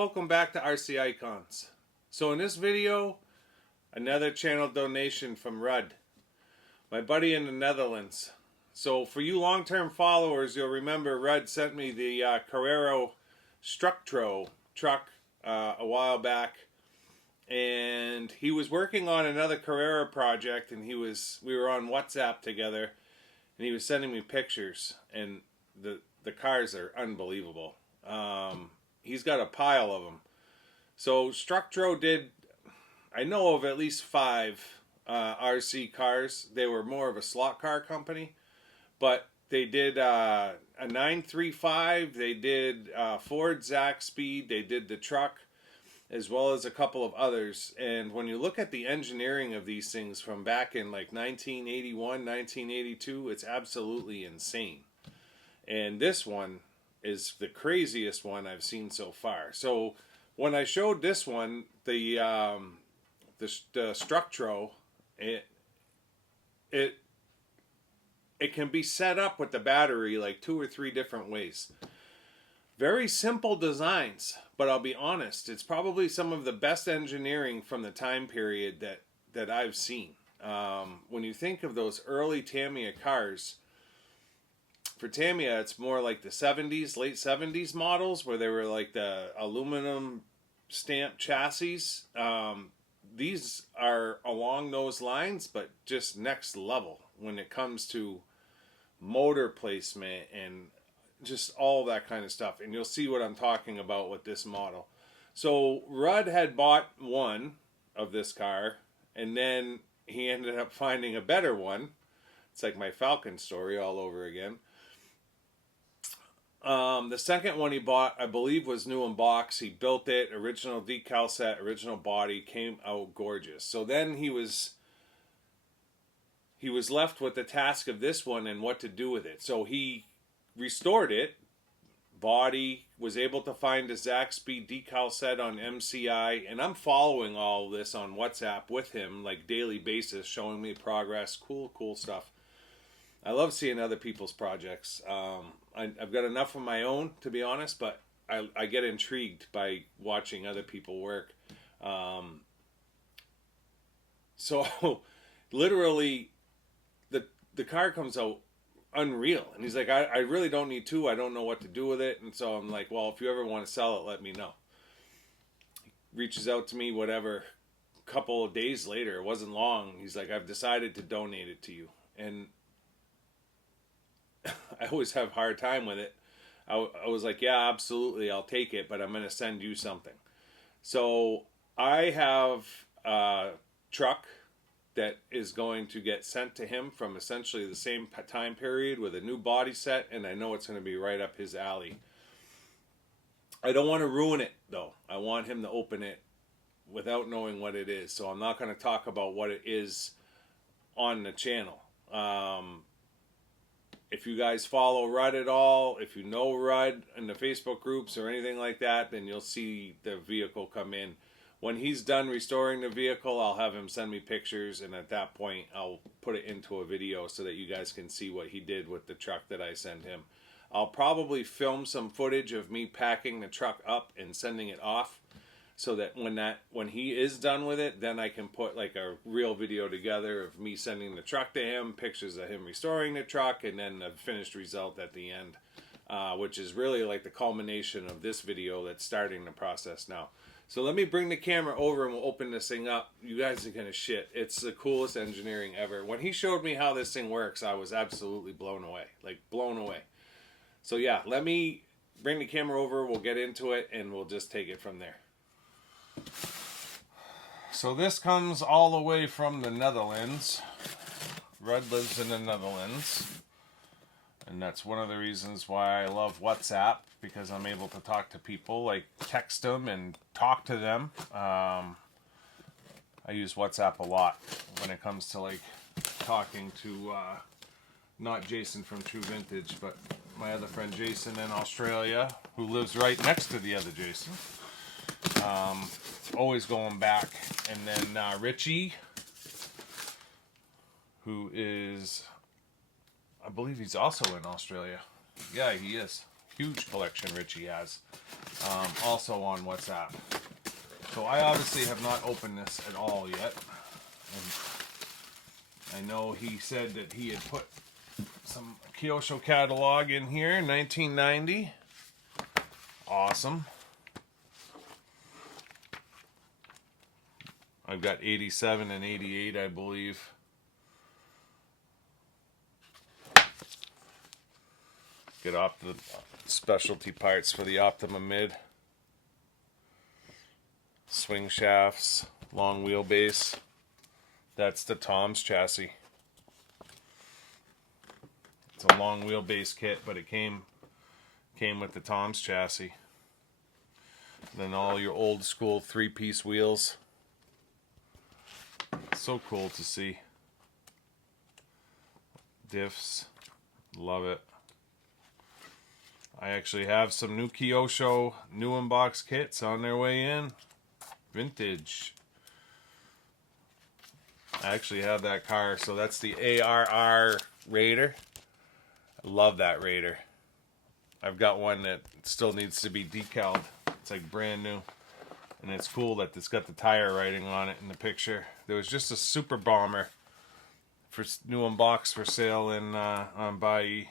welcome back to RC Icons. So in this video, another channel donation from Rudd, my buddy in the Netherlands. So for you long-term followers, you'll remember Rudd sent me the Carrara Structro truck a while back, and he was working on another Carrara project, and we were on WhatsApp together, and he was sending me pictures, and the cars are unbelievable. He's got a pile of them. So Structro did, I know of at least 5 RC cars. They were more of a slot car company, but they did a 935, they did Ford Capri, they did the truck, as well as a couple of others. And when you look at the engineering of these things from back in like 1981, 1982, it's absolutely insane. And this one is the craziest one I've seen so far. So when I showed this one, the Structro, it can be set up with the battery like 2 or 3 different ways. Very simple designs, but I'll be honest, it's probably some of the best engineering from the time period that I've seen. When you think of those early Tamiya cars, for Tamiya, it's more like the 70s, late 70s models, where they were like the aluminum stamped chassis. These are along those lines, but just next level when it comes to motor placement and just all that kind of stuff. And you'll see what I'm talking about with this model. So Rudd had bought one of this car, and then he ended up finding a better one. It's like my Falcon story all over again. The second one he bought, I believe, was new in box. He built it, original decal set, original body, came out gorgeous. So then he was left with the task of this one and what to do with it. So he restored it, body, was able to find a Zaxby decal set on MCI, and I'm following all this on WhatsApp with him, like daily basis, showing me progress. Cool stuff. I love seeing other people's projects. I've got enough of my own, to be honest, but I get intrigued by watching other people work. So literally, the car comes out unreal, and he's like, I really don't need 2. I don't know what to do with it. And so I'm like, well, if you ever want to sell it, let me know. He reaches out to me, whatever, a couple of days later, it wasn't long. He's like, I've decided to donate it to you. And I always have a hard time with it. I was like, yeah, absolutely, I'll take it, but I'm going to send you something. So I have a truck that is going to get sent to him from essentially the same time period with a new body set, and I know it's going to be right up his alley. I don't want to ruin it, though. I want him to open it without knowing what it is, so I'm not going to talk about what it is on the channel. If you guys follow Rudd at all, if you know Rudd in the Facebook groups or anything like that, then you'll see the vehicle come in. When he's done restoring the vehicle, I'll have him send me pictures, and at that point, I'll put it into a video so that you guys can see what he did with the truck that I sent him. I'll probably film some footage of me packing the truck up and sending it off, so that when he is done with it, then I can put like a real video together of me sending the truck to him, pictures of him restoring the truck, and then the finished result at the end, which is really like the culmination of this video that's starting the process now. So let me bring the camera over and we'll open this thing up. You guys are gonna shit. It's the coolest engineering ever. When he showed me how this thing works, I was absolutely blown away, like blown away. So yeah, let me bring the camera over, we'll get into it, and we'll just take it from there. So this comes all the way from the Netherlands. Rudd lives in the Netherlands, and that's one of the reasons why I love WhatsApp, because I'm able to talk to people, like text them and talk to them. I use WhatsApp a lot when it comes to like talking to not Jason from True Vintage, but my other friend Jason in Australia, who lives right next to the other Jason. Always going back. And then Richie, who is, I believe he's also in Australia. Yeah, he is. Huge collection Richie has. Also on WhatsApp. So I obviously have not opened this at all yet. And I know he said that he had put some Kyosho catalog in here, 1990. Awesome. I've got 87 and 88, I believe. Get the specialty parts for the Optima Mid. Swing shafts, long wheelbase. That's the Tom's chassis. It's a long wheelbase kit, but it came with the Tom's chassis. Then all your old school 3-piece wheels. So cool to see. Diffs. Love it. I actually have some new Kyosho new in-box kits on their way in. Vintage. I actually have that car. So that's the ARR Raider. I love that Raider. I've got one that still needs to be decaled. It's like brand new. And it's cool that it's got the tire writing on it in the picture. There was just a Super Bomber for new in box for sale in on Bai.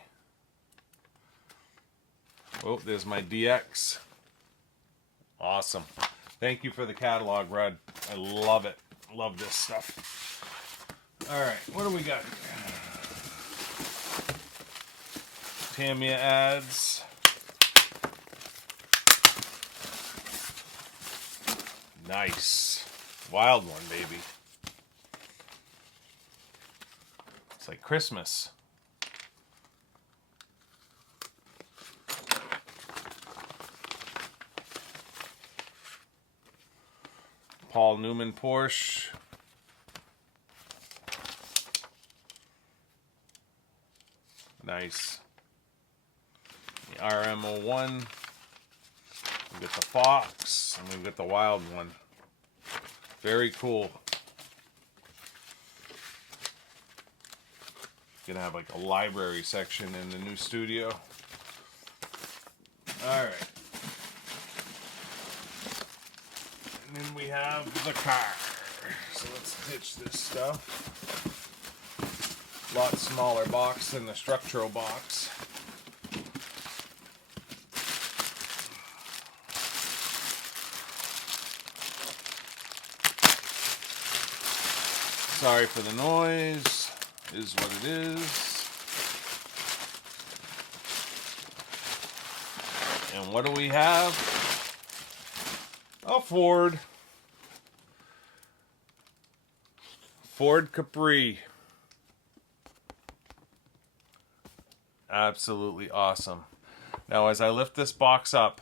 Oh, there's my DX. Awesome. Thank you for the catalog, Rudd. I love it. Love this stuff. All right, what do we got here? Tamiya ads. Nice. Wild one, baby. It's like Christmas. Paul Newman Porsche. Nice. The RM01. We get the Fox, and we get the Wild one. Very cool. Gonna have like a library section in the new studio. All right. And then we have the car. So let's ditch this stuff. A lot smaller box than the Structro box. Sorry for the noise. Is what it is. And what do we have? A Ford Capri. Absolutely awesome. Now as I lift this box up,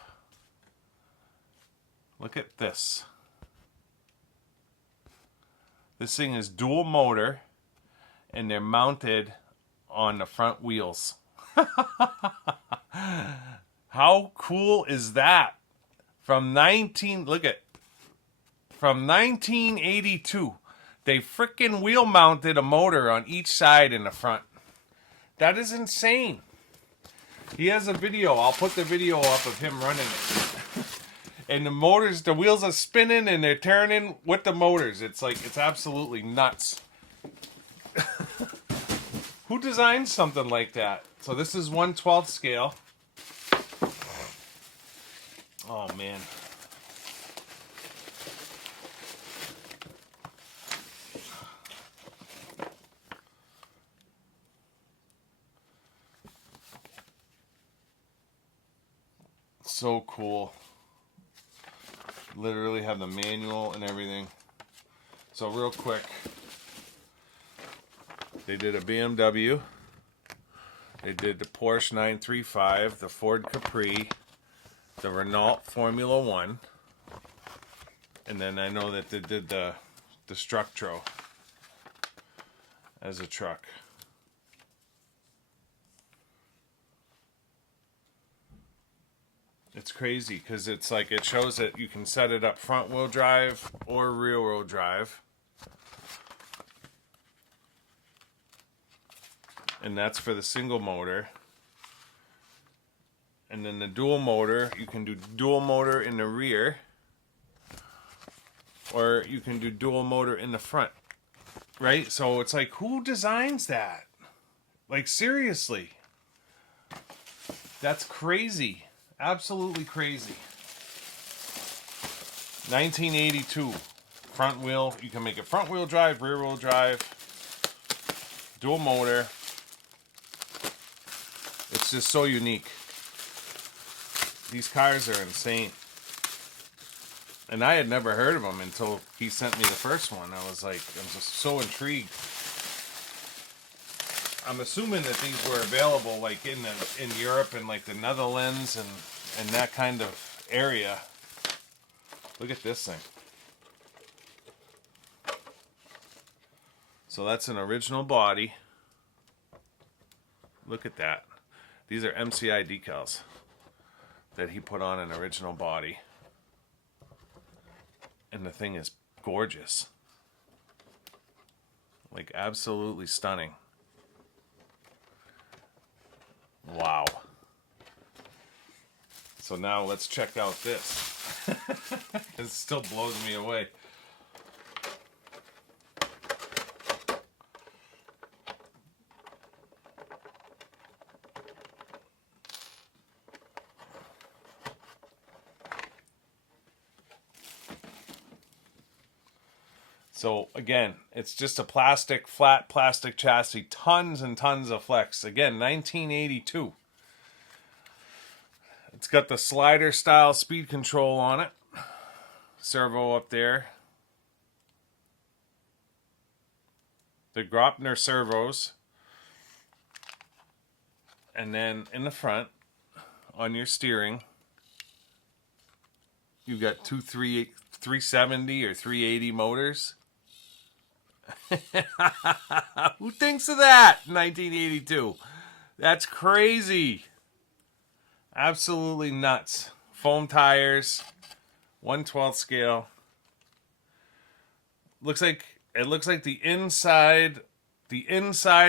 look at this. This thing is dual motor and they're mounted on the front wheels. How cool is that? From 1982, they frickin' wheel mounted a motor on each side in the front. That is insane. He has a video. I'll put the video up of him running it. And the wheels are spinning and they're turning with the motors. It's absolutely nuts. Who designed something like that? So this is 1/12 scale. Oh man. So cool. Literally have the manual and everything. So real quick, they did a BMW, they did the Porsche 935, the Ford Capri, the Renault Formula 1, and then I know that they did the Structro as a truck. It's crazy because it's like it shows that you can set it up front wheel drive or rear wheel drive. And that's for the single motor. And then the dual motor, you can do dual motor in the rear, or you can do dual motor in the front, right? So it's like, who designs that? Like, seriously. That's crazy. Absolutely crazy. 1982. Front wheel. You can make it front wheel drive, rear wheel drive, dual motor. It's just so unique. These cars are insane. And I had never heard of them until he sent me the first one. I was just so intrigued. I'm assuming that these were available like in Europe and like the Netherlands and that kind of area. Look at this thing. So that's an original body. Look at that. These are MCI decals that he put on an original body. And the thing is gorgeous. Like, absolutely stunning. Wow. So now let's check out this. It still blows me away. So again, it's just a flat plastic chassis, tons and tons of flex. Again, 1982. It's got the slider style speed control on it. Servo up there. The Gropner servos. And then in the front, on your steering, you've got two 370 or 380 motors. Who thinks of that? 1982. That's crazy. Absolutely nuts. Foam tires, 1/12 scale. It looks like the inside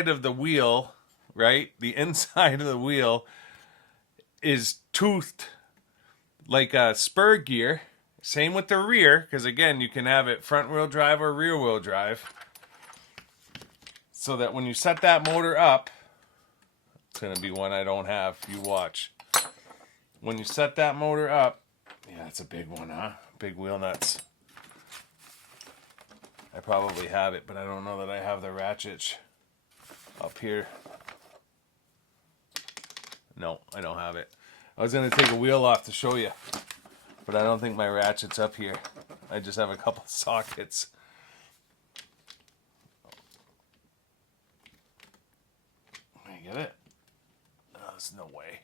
of the wheel, right? The inside of the wheel is toothed like a spur gear. Same with the rear, because again, you can have it front wheel drive or rear wheel drive. So that when you set that motor up, it's going to be one I don't have. You watch. When you set that motor up, yeah, it's a big one, huh? Big wheel nuts. I probably have it, but I don't know that I have the ratchet up here. No, I don't have it. I was going to take a wheel off to show you, but I don't think my ratchet's up here. I just have a couple sockets. Get it? Oh, there's no way.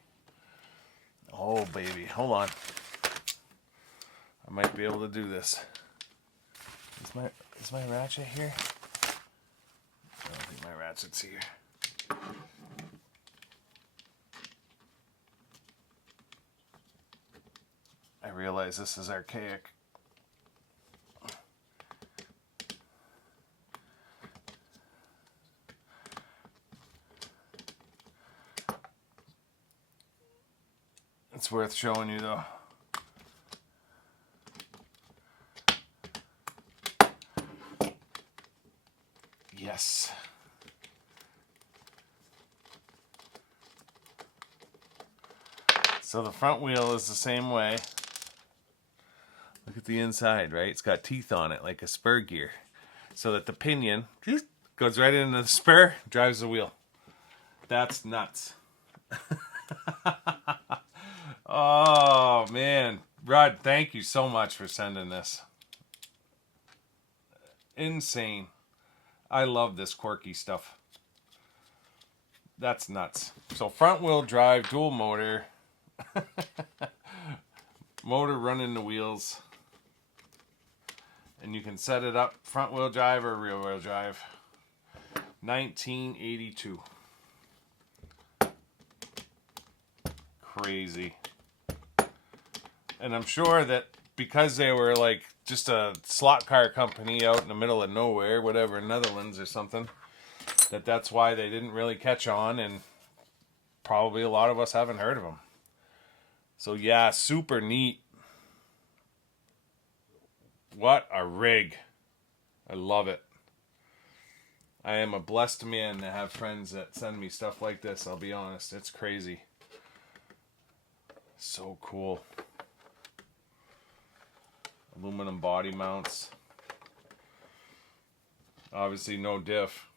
Oh, baby. Hold on. I might be able to do this. Is my ratchet here? I don't think my ratchet's here. I realize this is archaic. It's worth showing you though. Yes. So the front wheel is the same way. Look at the inside, right? It's got teeth on it like a spur gear. So that the pinion goes right into the spur, drives the wheel. That's nuts. Oh, man. Rod, thank you so much for sending this. Insane. I love this quirky stuff. That's nuts. So front wheel drive, dual motor. Motor running the wheels. And you can set it up front wheel drive or rear wheel drive. 1982. Crazy. And I'm sure that because they were like just a slot car company out in the middle of nowhere, whatever, Netherlands or something, that's why they didn't really catch on, and probably a lot of us haven't heard of them. So yeah, super neat. What a rig. I love it. I am a blessed man to have friends that send me stuff like this, I'll be honest. It's crazy. So cool. Aluminum body mounts. Obviously no diff.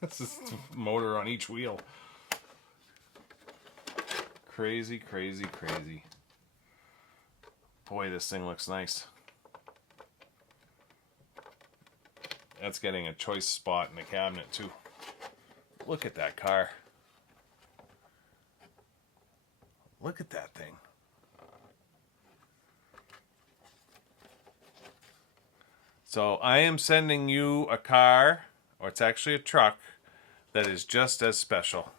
This is motor on each wheel. Crazy, crazy, crazy. Boy, this thing looks nice. That's getting a choice spot in the cabinet too. Look at that car. Look at that thing. So I am sending you a car, or it's actually a truck, that is just as special.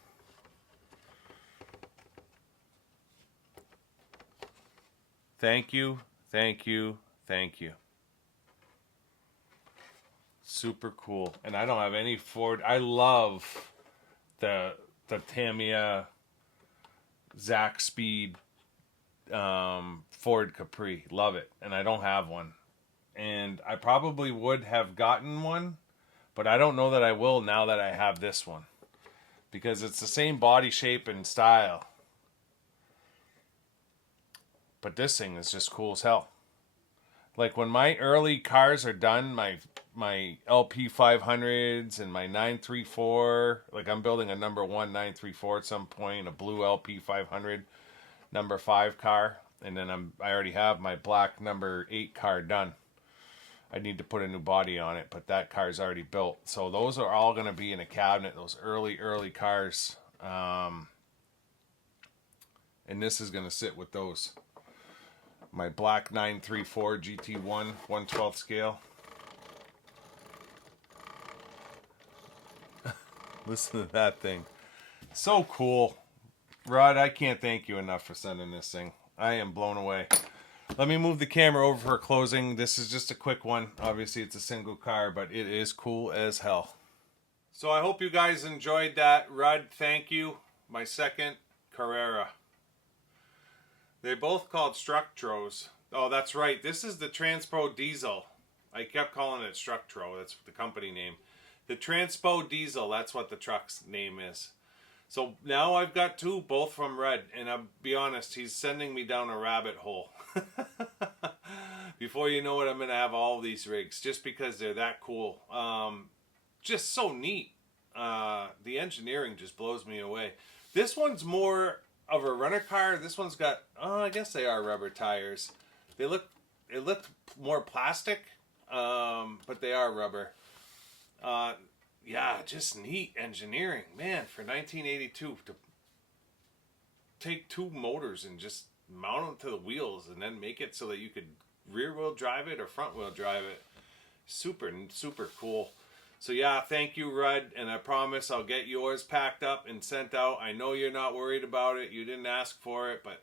Thank you, thank you, thank you. Super cool. And I don't have any Ford. I love the Tamiya Zack Speed Ford Capri. Love it. And I don't have one. And I probably would have gotten one, but I don't know that I will now that I have this one. Because it's the same body shape and style. But this thing is just cool as hell. Like when my early cars are done, my LP 500s and my 934, like I'm building a number 1 934 at some point, a blue LP 500 number 5 car, and then I already have my black number 8 car done. I need to put a new body on it, but that car's already built. So those are all going to be in a cabinet, those early cars. And this is going to sit with those. My black 934 GT1 1/12 scale. Listen to that thing. So cool. Rod, I can't thank you enough for sending this thing. I am blown away. Let me move the camera over for closing. This is just a quick one. Obviously, it's a single car, but it is cool as hell. So I hope you guys enjoyed that. Rod, thank you. My second Carrara. They're both called Structros. Oh, that's right. This is the Transpo Diesel. I kept calling it Structro. That's the company name. The Transpo Diesel, that's what the truck's name is. So now I've got two, both from Red. And I'll be honest, he's sending me down a rabbit hole. Before you know it, I'm going to have all these rigs just because they're that cool. Just so neat. The engineering just blows me away. This one's more of a runner car. This one's got, I guess they are rubber tires. It looked more plastic, but they are rubber. Yeah, just neat engineering, man. For 1982, to take two motors and just mount them to the wheels and then make it so that you could rear wheel drive it or front wheel drive it. Super, super cool. So yeah, thank you, Rudd, and I promise I'll get yours packed up and sent out. I know you're not worried about it. You didn't ask for it, but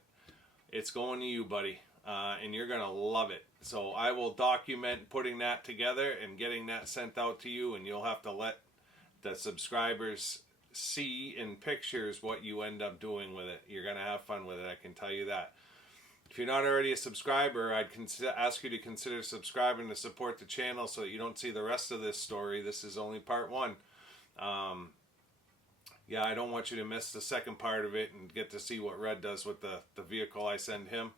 it's going to you, buddy, and you're going to love it. So I will document putting that together and getting that sent out to you, and you'll have to let the subscribers see in pictures what you end up doing with it. You're going to have fun with it, I can tell you that. If you're not already a subscriber, I'd ask you to consider subscribing to support the channel so that you don't see the rest of this story. This is only part one. Yeah, I don't want you to miss the second part of it and get to see what Red does with the vehicle I send him.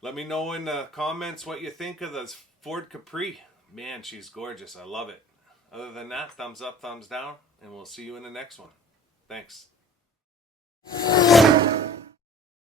Let me know in the comments what you think of this Ford Capri. Man, she's gorgeous. I love it. Other than that, thumbs up, thumbs down, and we'll see you in the next one. Thanks.